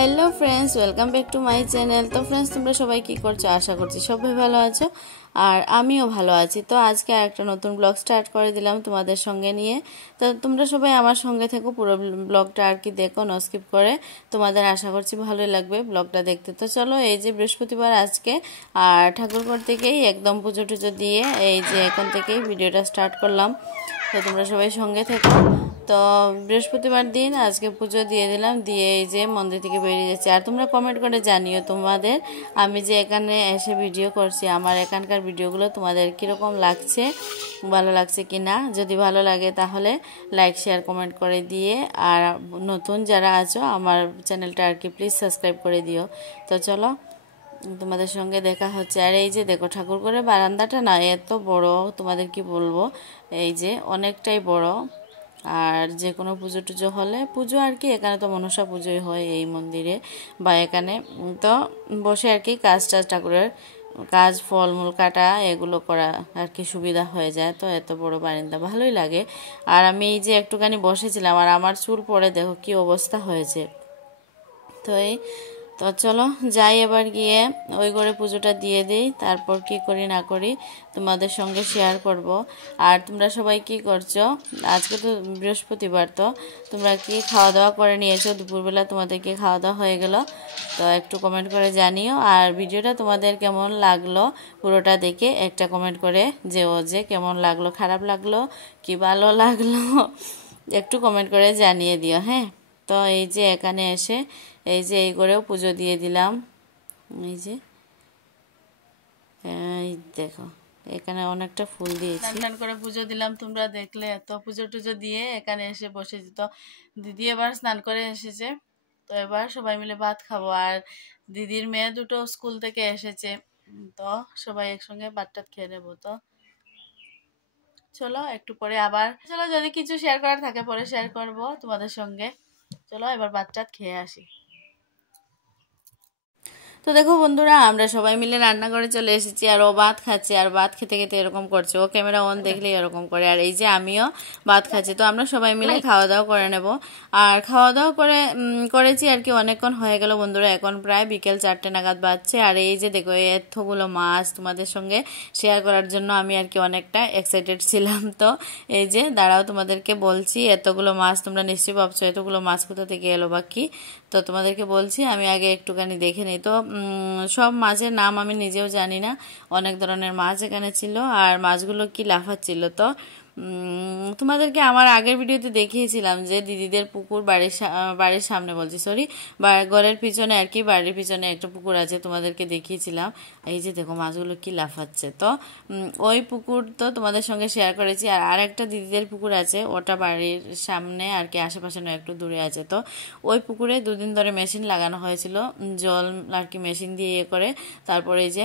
Hello friends, welcome back to my channel. তো friends, তোমরা সবাই কি করছো? আশা করছি সবাই ভালো আছো আর আমিও ভালো আছি। তো আজকে একটা নতুন ব্লগ স্টার্ট করে দিলাম তোমাদের সঙ্গে নিয়ে। তো তোমরা সবাই আমার সঙ্গে থেকো, পুরো ব্লগটা আর কি দেখো, নো স্কিপ করে। তোমাদের আশা করছি ভালোই লাগবে ব্লগটা দেখতে। তো চলো, এই যে বৃহস্পতিবার আজকে, আর ঠাকুরঘর থেকেই একদম পুজো টুজো দিয়ে এই যে এখন থেকেই ভিডিওটা স্টার্ট করলাম। তো তোমরা সবাই সঙ্গে থেকো। তো বৃহস্পতিবার দিন আজকে পুজো দিয়ে দিলাম, দিয়ে এই যে মন্দির থেকে বেরিয়ে যাচ্ছে। আর তোমরা কমেন্ট করে জানিও তোমাদের আমি যে এখানে এসে ভিডিও করছি, আমার এখানকার ভিডিওগুলো তোমাদের কীরকম লাগছে, ভালো লাগছে কি না। যদি ভালো লাগে তাহলে লাইক শেয়ার কমেন্ট করে দিয়ে, আর নতুন যারা আছো আমার চ্যানেলটা আর কি প্লিজ সাবস্ক্রাইব করে দিও। তো চলো, তোমাদের সঙ্গে দেখা হচ্ছে। আর এই যে দেখো, ঠাকুরঘরের বারান্দাটা না এত বড়, তোমাদের কি বলবো, এই যে অনেকটাই বড়। আর যে কোনো পুজো টুজো হলে, পুজো আর কি এখানে তো মনসা পুজোই হয় এই মন্দিরে বা এখানে, তো বসে আর কি কাজ টাজ, ঠাকুরের কাজ, ফলমূল কাটা এগুলো করা আর কি সুবিধা হয়ে যায়। তো এত বড় বারান্দা ভালোই লাগে। আর আমি এই যে একটুখানি বসেছিলাম, আর আমার চুল পরে দেখো কি অবস্থা হয়েছে। তো চলো যাই, এবার গিয়ে ওই ঘরে পুজোটা দিয়ে দিই, তারপর কি করি না করি তোমাদের সঙ্গে শেয়ার করব। আর তোমরা সবাই কি করছো? আজকে তো বৃহস্পতিবার, তো তোমরা কি খাওয়া দাওয়া করে নিয়েছো? দুপুরবেলা তোমাদের কি খাওয়া দাওয়া হয়ে গেল? তো একটু কমেন্ট করে জানিও। আর ভিডিওটা তোমাদের কেমন লাগলো পুরোটা দেখে একটা কমেন্ট করে যেও, যে কেমন লাগলো, খারাপ লাগলো কি ভালো লাগলো একটু কমেন্ট করে জানিয়ে দিও, হ্যাঁ। তো এই যে এখানে এসে এই যে এই করেও পুজো দিয়ে দিলাম। এই যে এই দেখো, এখানে অনেকটা ফুল দিয়েছি, স্নান করে পুজো দিলাম, তোমরা দেখলে। তো পুজো টুজো দিয়ে এখানে এসে বসেছি। তো দিদি এবার স্নান করে এসেছে, তো এবার সবাই মিলে ভাত খাবো। আর দিদির মেয়ে দুটো স্কুল থেকে এসেছে, তো সবাই একসঙ্গে ভাত টাত খেয়ে নেবো। তো চলো একটু পরে আবার, চলো যদি কিছু শেয়ার করার থাকে পরে শেয়ার করবো তোমাদের সঙ্গে। চলো এবার ভাত টাত খেয়ে আসি। তো দেখো বন্ধুরা, আমরা সবাই মিলে রান্নাঘরে চলে এসেছি, আর ও ভাত খাচ্ছে, আর ভাত খেতে খেতে এরকম করছে, ও ক্যামেরা অন দেখলেই এরকম করে। আর এই যে আমিও ভাত খাচ্ছি। তো আমরা সবাই মিলে খাওয়া দাওয়া করে নেব। আর খাওয়া দাওয়া করেছি আর কি অনেকক্ষণ হয়ে গেল বন্ধুরা, এখন প্রায় বিকেল 4টে নাগাদ বাজছে। আর এই যে দেখো, এতগুলো মাছ তোমাদের সঙ্গে শেয়ার করার জন্য আমি আর কি অনেকটা এক্সাইটেড ছিলাম। তো এই যে দাঁড়াও, তোমাদেরকে বলছি, এতগুলো মাছ তোমরা নিশ্চয়ই ভাবছো এতগুলো মাছ কোথা থেকে এলো বা কি। তো তোমাদেরকে বলছি, আমি আগে একটুখানি দেখে নিই। তো সব মাছের নাম আমি নিজেও জানি না, অনেক ধরনের মাছ এখানে ছিল, আর মাছগুলো কি লাফাচ্ছিল। তো তোমাদেরকে আমার আগের ভিডিওতে দেখিয়েছিলাম যে দিদিদের পুকুর বাড়ির সামনে, বলছি সরি, ঘরের পিছনে আর কি, বাড়ির পিছনে একটা পুকুর আছে, তোমাদেরকে দেখিয়েছিলাম। এই যে দেখো মাছগুলো কি লাফাচ্ছে। তো ওই পুকুর তো তোমাদের সঙ্গে শেয়ার করেছি। আর আরেকটা দিদিদের পুকুর আছে, ওটা বাড়ির সামনে আর কি, আশেপাশে নয়, একটু দূরে আছে। তো ওই পুকুরে দুদিন ধরে মেশিন লাগানো হয়েছিল, জল আর কি মেশিন দিয়ে করে তারপরে এই যে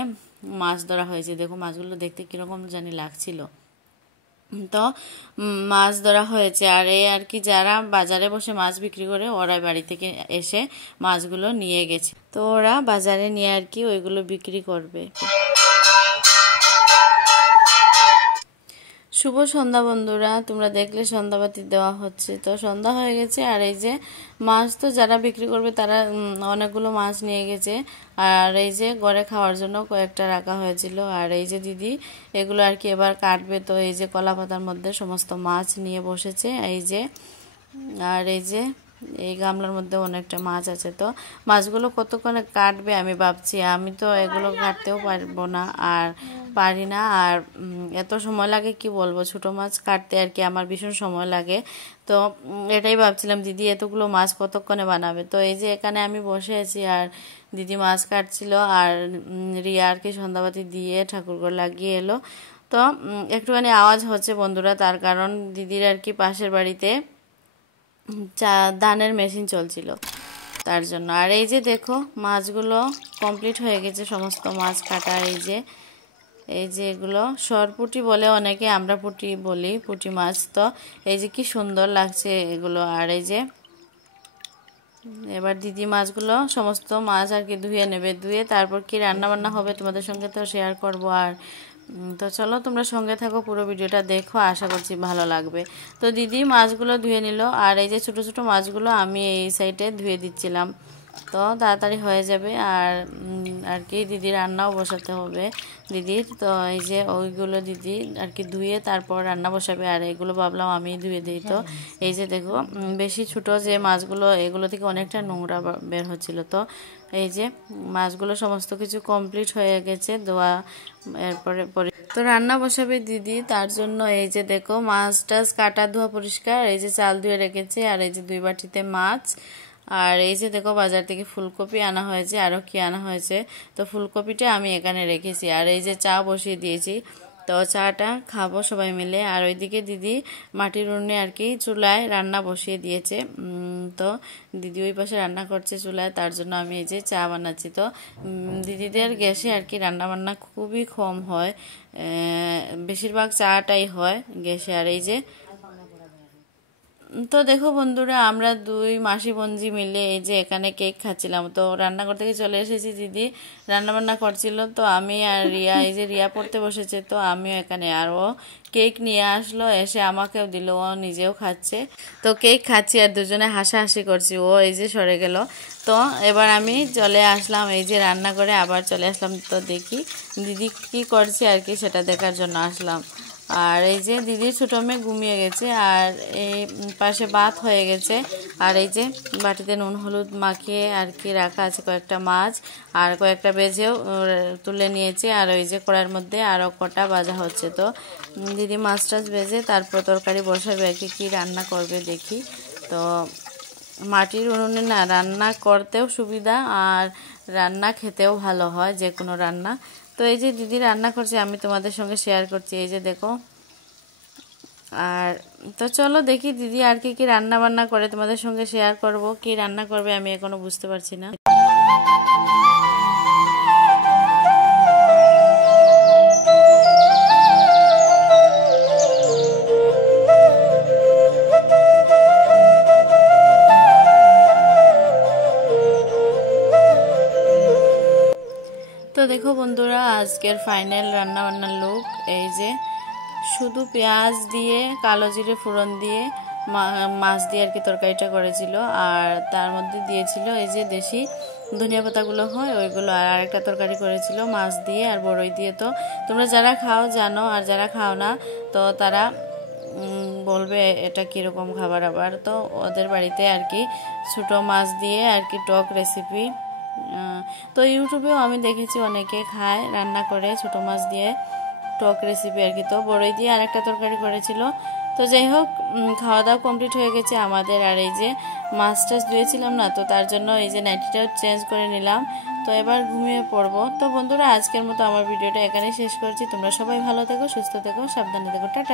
মাছ ধরা হয়েছে। দেখো মাছগুলো দেখতে কীরকম জানি লাগছিল। তো মাছ ধরা হয়েছে, আর এই আর কি যারা বাজারে বসে মাছ বিক্রি করে, ওরা বাড়ি থেকে এসে মাছগুলো নিয়ে গেছে। তো ওরা বাজারে নিয়ে আর কি ওইগুলো বিক্রি করবে। শুভ সন্ধ্যা বন্ধুরা, তোমরা দেখলে সন্ধ্যাবাতি দেওয়া হচ্ছে। তো সন্ধ্যা হয়ে গেছে, আর এই যে মাছ তো যারা বিক্রি করবে তারা অনেকগুলো মাছ নিয়ে গেছে। আর এই যে ঘরে খাওয়ার জন্য কয়েকটা রাখা হয়েছিল। আর এই যে দিদি এগুলো আর কি এবার কাটবে। তো এই যে কলা পাতার মধ্যে সমস্ত মাছ নিয়ে বসেছে, এই যে। আর এই যে এই গামলার মধ্যে অনেকটা মাছ আছে। তো মাছগুলো কতক্ষণে কাটবে আমি ভাবছি, আমি তো এগুলো কাটতেও পারবো না, আর পারি না। আর এত সময় লাগে কি বলবো, ছোটো মাছ কাটতে আর কি আমার ভীষণ সময় লাগে। তো এটাই ভাবছিলাম, দিদি এতগুলো মাছ কতক্ষণে বানাবে। তো এই যে এখানে আমি বসে আছি, আর দিদি মাছ কাটছিল, আর রিয়া আর কি সন্ধ্যাবাতি দিয়ে ঠাকুরঘর লাগিয়ে এলো। তো একটুখানি আওয়াজ হচ্ছে বন্ধুরা, তার কারণ দিদির আর কি পাশের বাড়িতে ধানের মেশিন চলছিল, তার জন্য। আর এই যে দেখো মাছগুলো কমপ্লিট হয়ে গেছে, সমস্ত মাছ কাটা। এই যে এগুলো সরপুঁটি বলে অনেকে, আমরা পুঁটি বলি, পুঁটি মাছ। তো এই যে কি সুন্দর লাগছে এগুলো। আর এই যে এবার দিদি মাছগুলো, সমস্ত মাছ আর কি ধুয়ে নেবে, ধুয়ে তারপর কি রান্না বান্না হবে তোমাদের সঙ্গে তো শেয়ার করব। আর তো চলো তোমরা সঙ্গে থাকো, পুরো ভিডিওটা দেখো, আশা করছি ভালো লাগবে। তো দিদি মাছগুলো ধুয়ে নিল, আর এই যে ছোটো ছোটো মাছগুলো আমি এই সাইডে ধুয়ে দিচ্ছিলাম। তো তাড়াতাড়ি হয়ে যাবে। আর আর কি দিদি রান্নাও বসাতে হবে দিদির। তো এই যে ওইগুলো দিদি আর কি ধুয়ে তারপর রান্না বসাবে, আর এগুলো ভাবলাম আমি ধুয়ে দিই। তো এই যে দেখো বেশি ছোট যে মাছগুলো, এগুলো থেকে অনেকটা নোংরা বের হচ্ছিল। তো এই যে মাছগুলো সমস্ত কিছু কমপ্লিট হয়ে গেছে ধোয়া, এরপরে তো রান্না বসাবে দিদি, তার জন্য এই যে দেখো মাছ টাছ কাটা ধোয়া পরিষ্কার, এই যে চাল ধুয়ে রেখেছে, আর এই যে 2 বাটিতে মাছ। আর এই যে দেখো বাজার থেকে ফুলকপি আনা হয়েছে, আরও কি আনা হয়েছে। তো ফুলকপিটা আমি এখানে রেখেছি, আর এই যে চা বসিয়ে দিয়েছি। তো চাটা খাবো সবাই মিলে। আর ওইদিকে দিদি মাটির উনুনে আর কি চুলায় রান্না বসিয়ে দিয়েছে। তো দিদি ওই পাশে রান্না করছে চুলায়, তার জন্য আমি এই যে চা বানাচ্ছি। তো দিদিদের গ্যাসে আর কি রান্না বান্না খুবই কম হয়, বেশিরভাগ চাটাই হয় গ্যাসে। আর এই যে তো দেখো বন্ধুরা, আমরা 2 মাসি বোনজি মিলে এই যে এখানে কেক খাচ্ছিলাম। তো রান্নাঘর থেকে চলে এসেছি, দিদি রান্না বান্না করছিল। তো আমি আর রিয়া, এই যে রিয়া পড়তে বসেছে, তো আমিও এখানে, আর ও কেক নিয়ে আসলো, এসে আমাকেও দিল, ও নিজেও খাচ্ছে। তো কেক খাচ্ছি আর দুজনে হাসাহাসি করছি, ও এই যে সরে গেল। তো এবার আমি চলে আসলাম এই যে রান্নাঘরে, আবার চলে আসলাম। তো দেখি দিদি কি করছে আর কি, সেটা দেখার জন্য আসলাম। আর এই যে দিদির ছোটো মেয়ে ঘুমিয়ে গেছে, আর এই পাশে ভাত হয়ে গেছে। আর এই যে বাটিতে নুন হলুদ মাখিয়ে আর কি রাখা আছে কয়েকটা মাছ, আর কয়েকটা ভেজেও তুলে নিয়েছে। আর ওই যে কড়াইয়ের মধ্যে আরও কটা ভাজা হচ্ছে। তো দিদি মাছ টাছ ভেজে তারপর তরকারি বসাবে আর কি রান্না করবে দেখি। তো মাটির উনুনে না রান্না করতেও সুবিধা, আর রান্না খেতেও ভালো হয়, যে কোনো রান্না। তো এই যে দিদি রান্না করছে, আমি তোমাদের সঙ্গে শেয়ার করছি, এই যে দেখো। আর তো চলো দেখি দিদি আর কি রান্না বান্না করে তোমাদের সঙ্গে শেয়ার করব। কি রান্না করবে আমি এখনো বুঝতে পারছি না। তো দেখো বন্ধুরা, আজকের ফাইনাল রান্না বান্নার লুক এই যে, শুধু পেঁয়াজ দিয়ে কালো জিরে ফোড়ন দিয়ে মাছ দিয়ে আর কি তরকারিটা করেছিল, আর তার মধ্যে দিয়েছিল এই যে দেশি ধনিয়া পাতাগুলো হয় ওইগুলো, আর আরেকটা তরকারি করেছিল মাছ দিয়ে আর বড়ই দিয়ে। তো তোমরা যারা খাও জানো, আর যারা খাও না তো তারা বলবে এটা কীরকম খাবার। আবার তো ওদের বাড়িতে আর কি ছোটো মাছ দিয়ে আর কি টক রেসিপি, তো ইউটিউবেও আমি দেখেছি অনেকে খায় রান্না করে ছোটো মাছ দিয়ে টক রেসিপি আর কি। তো বড়ই দিয়ে আরেকটা তরকারি করেছিল। তো যাই হোক, খাওয়া দাওয়া কমপ্লিট হয়ে গেছে আমাদের। আর এই যে মাছ টাছ ধুয়েছিলাম না, তো তার জন্য এই যে নাইটিটাও চেঞ্জ করে নিলাম। তো এবার ঘুমিয়ে পড়বো। তো বন্ধুরা, আজকের মতো আমার ভিডিওটা এখানেই শেষ করছি। তোমরা সবাই ভালো থেকো, সুস্থ থেকো, সাবধানে থেকো, টাটা।